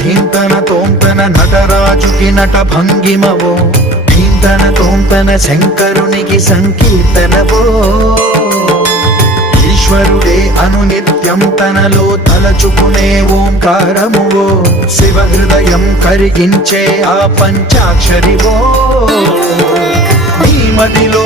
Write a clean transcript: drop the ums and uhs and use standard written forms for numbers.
ధీంతన తోంతన నటరాజుకి నట భంగిమవో ధీంతన తోంతన శంకరునికి సంకీర్తనవో ఈశ్వరుడే అనునిత్యం తనలో తలచుకునే ఓంకారమువో శివ హృదయం కరిగించే ఆ పంచాక్షరివో నీ మదిలో